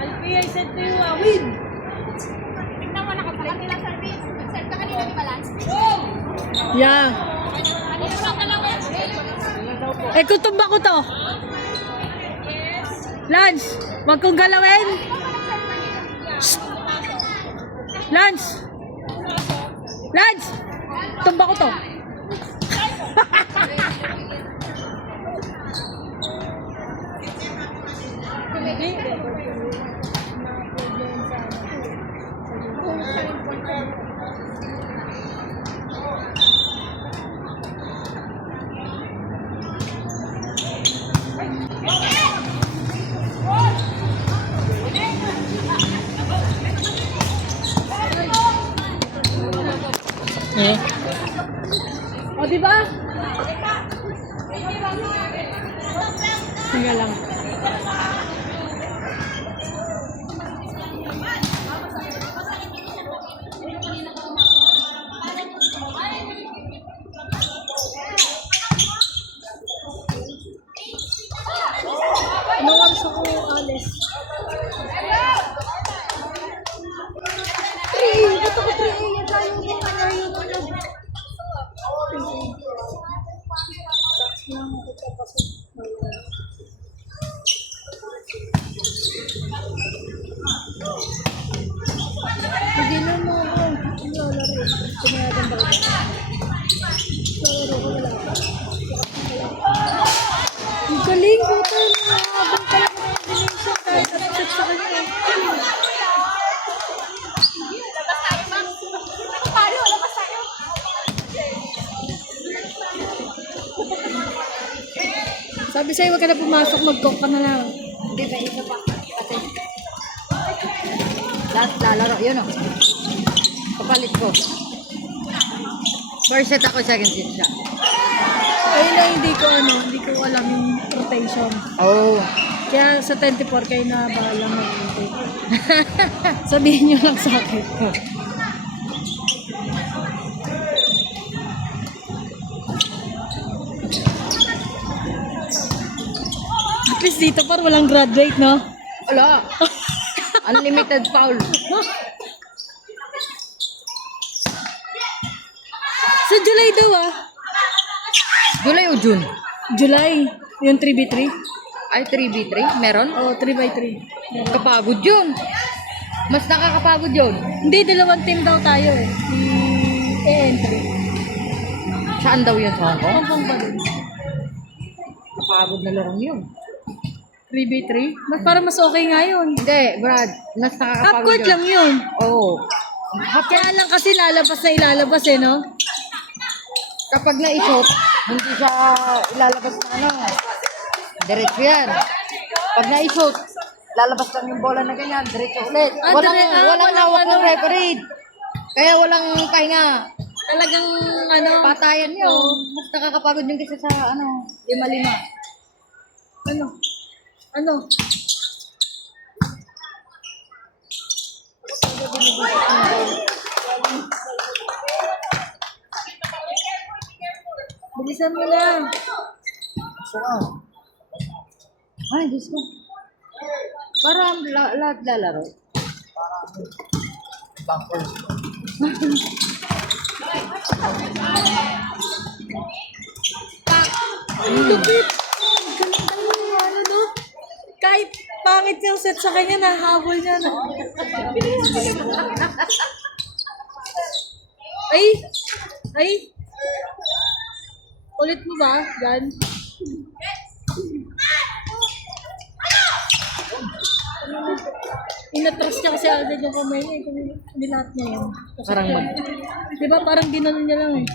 Alfie, I said to you, win! Tignan mo, nakapalag nila service. Nag-serve ka kanina di ba, Lance? Yeah. Kanina lang dalawa. Eh, kutumba ko to. Lance, wag kong galawin. Shh. Lance! Lance! Tumba ko to. Eh. O, diba? Sige lang. Ano ang gusto ko, Alice? Ito ko 3A. Yan tayo mo kanya yun. Hindi na mo ako. Lalaro. Tumayagan ba ito? Lalaro ko wala pa. Ang galing ko ito. Habang pala ko ng combination kahit at-chat sa kanya. Labas tayo. Sabi sa'yo, wag ka na pumasok, mag-cook ka na lang. Hindi ba, isa pa. Kasi, last lalaro, yun o. Kapalit ko. First set ako, second set siya. Ayun na hindi ko alam yung rotation. Oh. Kaya sa 24 kayo na bahala mag-rotate. Sabihin nyo lang sa akin. At least dito par walang graduate, no? Wala. Unlimited foul. Sa July daw July o June? July. Yung 3v3. Ay, 3v3? Meron? O, 3x3. Kapagod yun. Mas nakakapagod yun. Hindi, dalawang team daw tayo eh. entry. Saan daw yun sa Hong Kong? Hong Kong pa din. Kapagod na larong yun. 3v3? Para mas okay nga yun. Hindi, Brad. Mas nakakapagod Half court yun. lang yun. Oo. Kaya lang kasi ilalabas eh, no? Kapag na-shot, hindi siya ilalabas na ano. Diretso yan. Pag na-shot, lalabas lang yung bola na ganyan. Diretso ulit. Walang hawak ng referee. Kaya walang pahinga. Talagang Patayan yun. Mas nakakapagod yung kasi sa 5-5. Ano? Bilisan mo na. Saan? Ay, Diyos ko. Parang lahat lalaro. Bangkol. Ang lupit. Ganda no? Kahit pangit yung set sa kanya, nahabol niya na. Ay! Ulit mo ba? Gan? Inatras niya kasi agad yung kamay niya. Nilahat niya yun. Parang Di ba parang ginanon niya lang eh.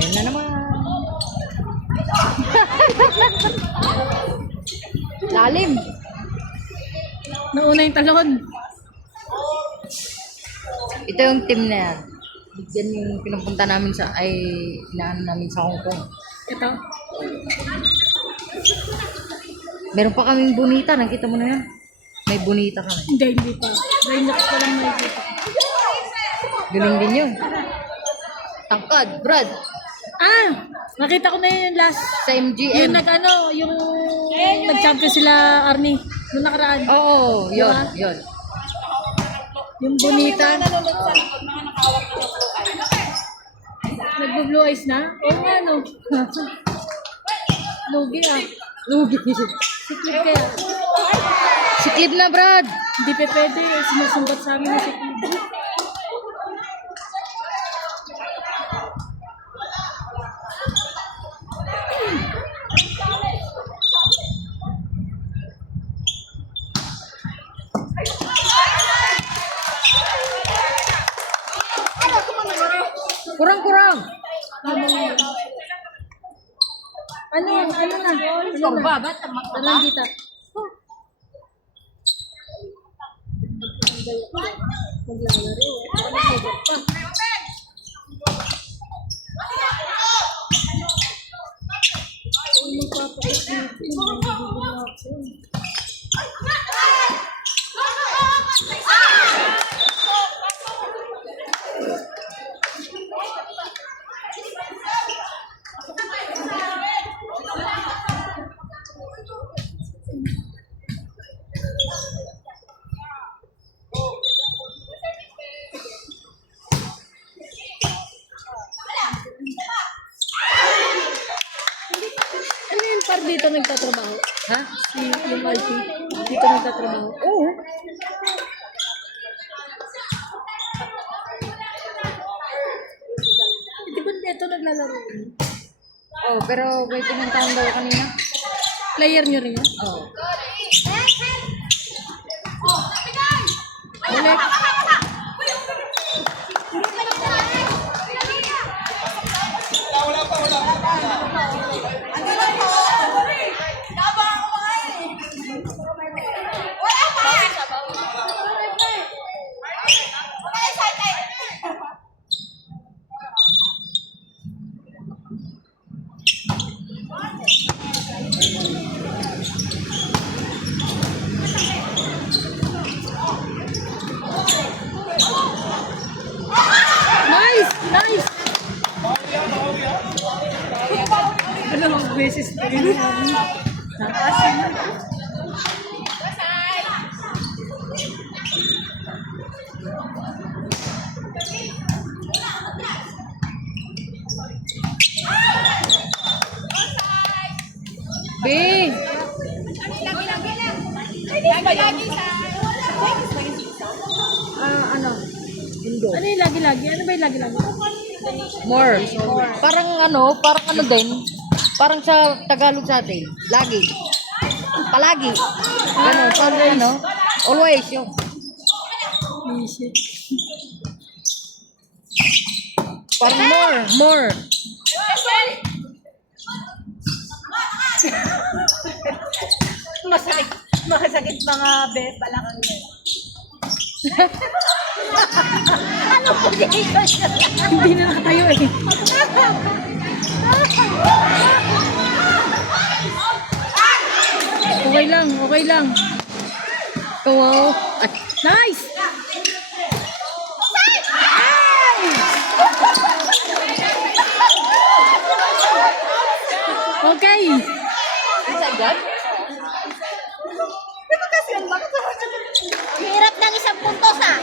Ayun na naman. Lalim. Nauna yung talon. Ito yung team na yan. Yan yung pinupunta namin inaan namin sa Hong Kong. Ito. Meron pa kaming bonita, nakita mo na yan. May bonita ka na. Hindi pa. Dahil ko lang nakikita. Galing din yun. Tangkad, Brad. Nakita ko na yun yung last. Sa MGM. Yung yung nag-champion sila, Arnie. Noong nakaraan. Oo, yun, Diba? yun. Yung bonita. Nagbo-blue eyes na? Oo nga, no. Lugi ah. Lugi. Siklip kaya. Siklib na, Brad. Hindi pa pwede. Sinusumbat sa amin na siklip. Kurang-kurang. Ano na? Ano na? Dalang kita. Maglalaro. Ano yung par dito nagtatrabaho? Ha? Yung RP. Dito nagtatrabaho. Oo. Di ba dito naglalaro? Oh, pero may pinuntahan daw kanina. Player nyo rin yun? Oo. Ulit. Nice! Nice! Dalawang beses na rin namin. Nakasin na. B. Ano? Indo. Ano yung lagi-lagi? Ano ba yung lagi-lagi? More. Parang ano din. Parang sa Tagalog sa atin. Lagi. Palagi. Ano, parang ano. Always yung. Shit. Parang more. Masakit mga balakang yan. Hindi na nakatayo eh. Okay lang, okay lang. Wow. Ay, Nice! Okay. agad? Ang hirap ng isang puntos ah.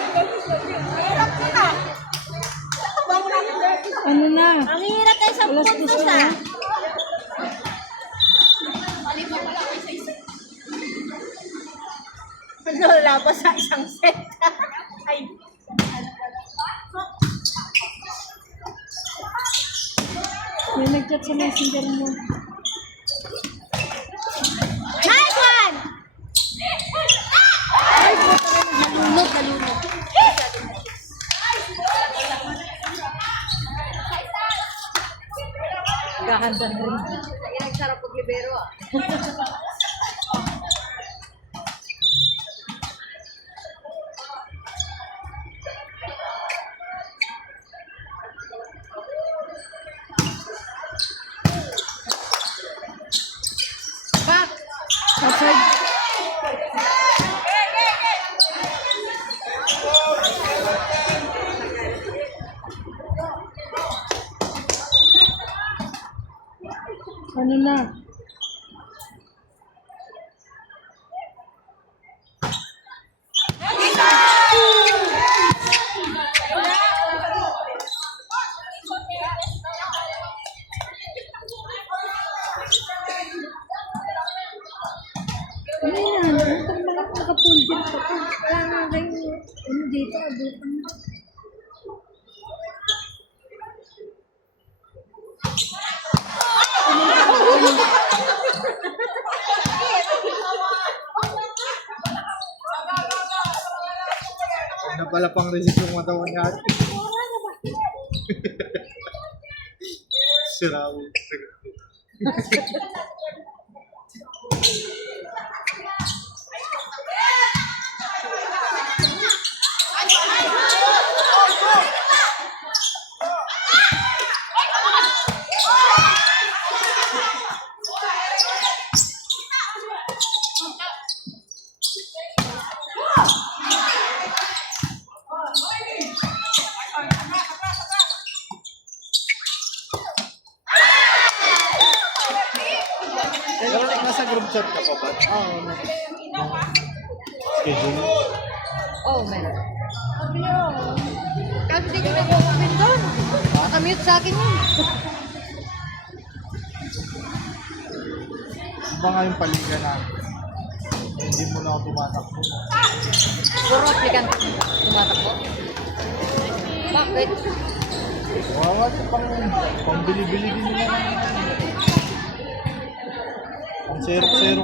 Ano na? Ang hirap ng isang Alas puntos 2 na. ah. Wala pa sa isang set. Ay. May nag-chat sa messenger mo. Nice one! Halunod. Gahanda na rin. Ilang sarap pag libero ah. Outside. Ano yan? Itong mga naka-full pa to. Wala nga kayong ano dito, abutan na. Na pala pang resist yung matawan niya. Sira mo. Pero nasa group chat ka pa ba? Oo, Schedule? oh, meron. Kasi di ko nag-comment doon. Nakamute sa akin yun. Iba nga yung paliga na hindi mo na ako tumatakbo. Puro aplikante tumatakbo. Bakit? Wawa ito pang bili-bili din nila ng ang Xerox din.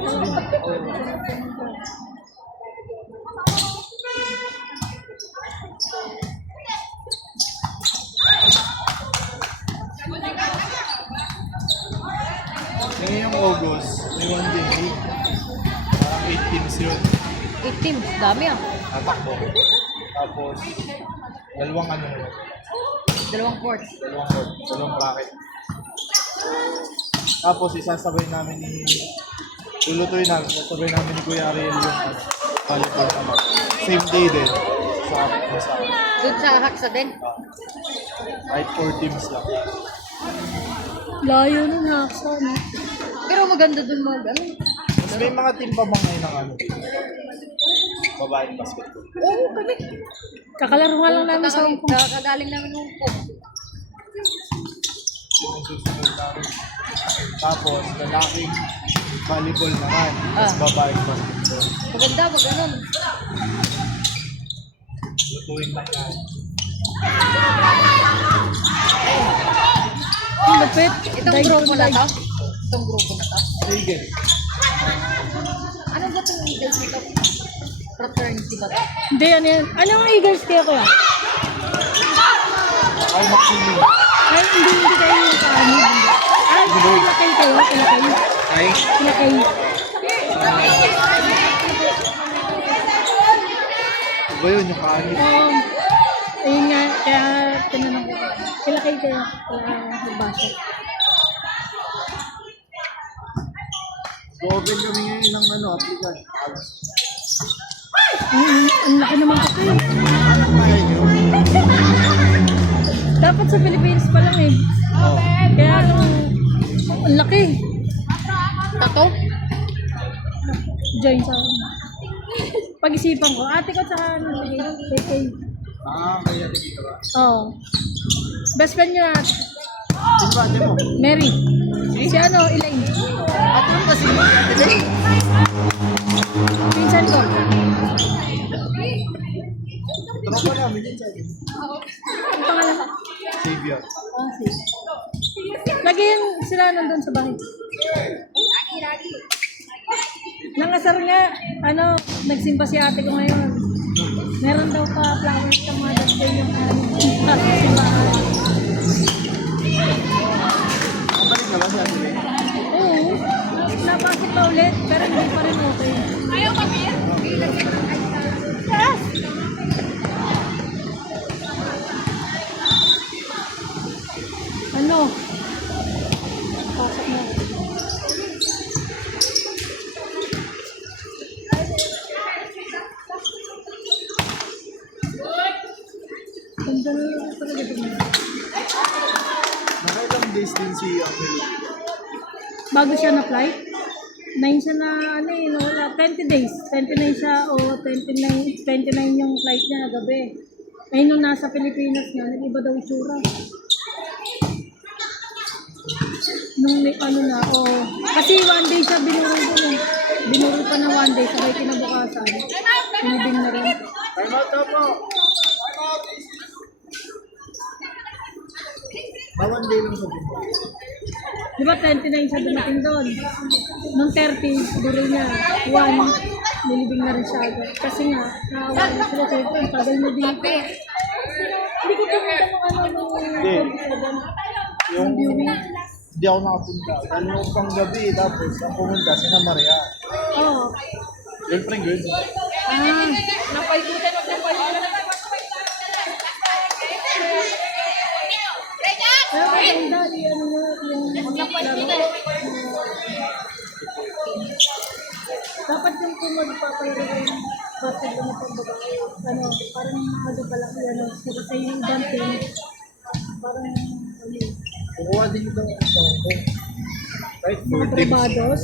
Ngayong August, may one day league. Parang 8 teams yun. 8 teams, dami ah. Tatakbo. Tapos, dalawang ano yun. Dalawang courts. Dalawang bracket. Tapos isasabay namin lulutuin namin, isasabay namin ni Kuya Ariel yung volleyball naman. Same day din. Sa Doon sa Haksa din. kahit 4 teams lang. Layo nun ha, no? Pero maganda doon mag ano. Mas may mga team pa ba ngayon ng ano? Babaeng basketball. Oo, kami. Kakalaro nga lang namin sa Hong Kong. Kakagaling namin ng Hong Kong. Yun ang susunod namin. Tapos, lalaking volleyball naman. Tapos babaeng basketball. Maganda, mag ganun. Lutuin lang yan. Ang lapit. Itong grupo na to. Itong grupo na to. Sige. Ano ba itong Eagles nito? Fraternity ba to? Hindi, ano yan? Ano ang Eagles kaya kuya? Ay, Maxine. Ay, hindi kayo yung kaano. Ay, pinakay kayo, pinakay. Ay, Pinakay. ba yun yung kaanit? Oo. Ayun nga, kaya tinanong ko. Pinakay kayo. Kaya nagbasa. So-open kami ngayon ng ano, applicant. Ang laki naman kasi. Anak kaya nyo? Dapat sa Philippines pa lang eh. Oo. Kaya ang laki. Tato? Join sa akin. Pag-isipan ko, ate ko sa ano, kay. Ah, kaya dito ba? Oo. Best friend niya, Sino ba ate mo? Mary. Si ano, Elaine. Ate mo kasi mo, ate din. Pinsan ko. Tropa namin yun sa akin. Ang pangalan ka? Xavier. Oh, sige. Lagi yun sila nandun sa bahay. Nangasar nga, ano, nagsimba si ate ko ngayon. Meron daw pa flowers sa mga dagdag yung para sa simbahan. Kabalik na ba si ate din? Oo, napasok na ulit, pero hindi pa rin okay. Ayaw pa, Pia? Yes! Ano? Pasok na. Ganda na lang talaga din. Nakailang days din si Angelo. Bago siya na-flight, 9 siya na, ano eh, no, 20 days. 29 siya, o 29 yung flight niya gabi. Ngayon nung nasa Pilipinas niya, nag-iba daw itsura. Nung may ano na, kasi 1 day siya binurong ko eh. Binuro pa na 1 day, sabay kinabukasan. Pinibing na rin. Time out na po. One day lang sa bimbo. Di ba 29 siya dumating doon? Nung 30, buro niya. 1, nilibing na rin siya agad. Kasi nga, naawa na sila sa ito. Ang tagal mo dito. Hindi ko pumunta mo ano nung Hindi. Yung hindi ako nakapunta. Dahil yung pang gabi, tapos ang pumunta, sina Maria. Oo. Girlfriend, girl. Napaikutan o napaikutan. Pero maganda, ano mo, yung laro. Dapat yung kung magpapalaro yung basketball na pagbabae, ano, parang maaga pa lang, ano, sa yung dancing, parang, ano, Kukuha din ito. Right? mga trabados.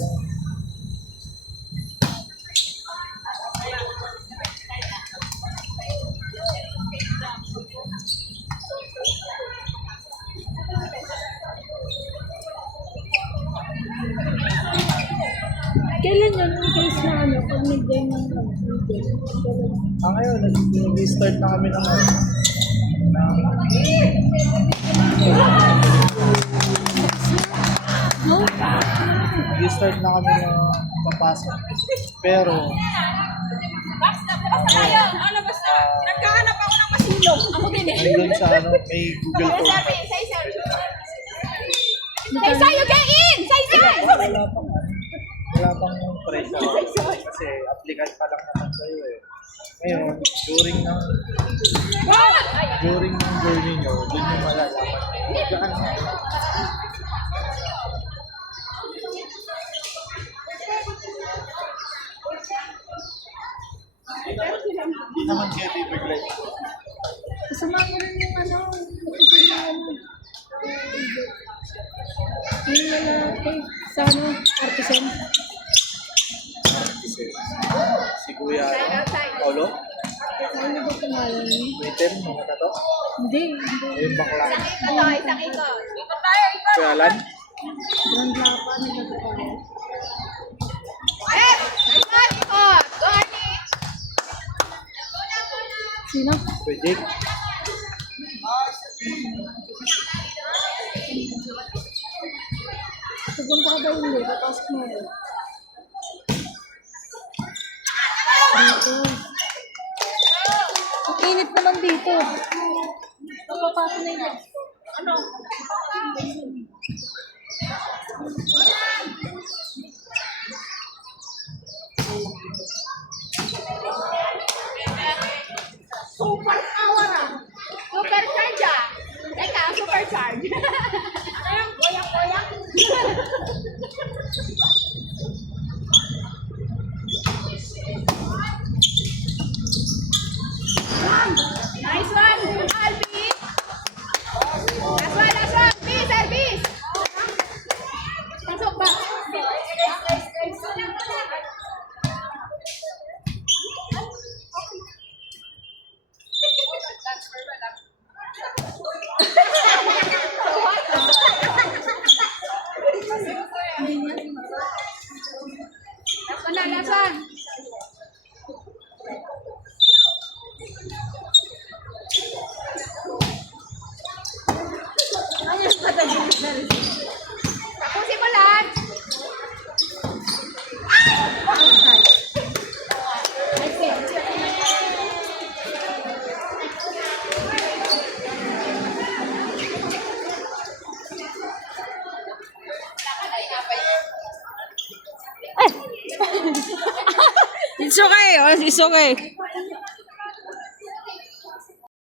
Kailan yun yung case na ano, pag midday ng midday? Ngayon, nag-start na kami ng No? nag-start na kami ng papasok. Pero, Nagkahanap ako ng masilong. Ako din eh. nandun sa ano, may Google Form. Say, you get in! Say! Wala pang pressure. Kasi applicant pa lang naman sa'yo eh. Ngayon, during ng journey nyo, dun yung malalaman. Gaan. Hindi naman siya bibigay. Kasama ko rin yung ano, yung lalaki sa ano, artisan. Si Kuya Paulo, Ano ba pangalan niya? Twitter, mga na to. Hindi. Yung bakla. Isang ikot. Ikot tayo, ikot. Kuya Alan, Grand Lapa, nagkakaroon. Ikot, ikot. Go, honey. Sino? Kuya Jake, Pupunta ka ba hindi? Papasok mo rin. Dito. Ang init naman dito. Papapasok na yun. Ano? Supercharge ah. Teka, supercharge. Goyang-goyang. Nice one, Albi. Last one. Service. Pasok ba? Last one. Ayun, patagilid na rin. Tapusin mo lahat. Outside. It's okay. It's okay.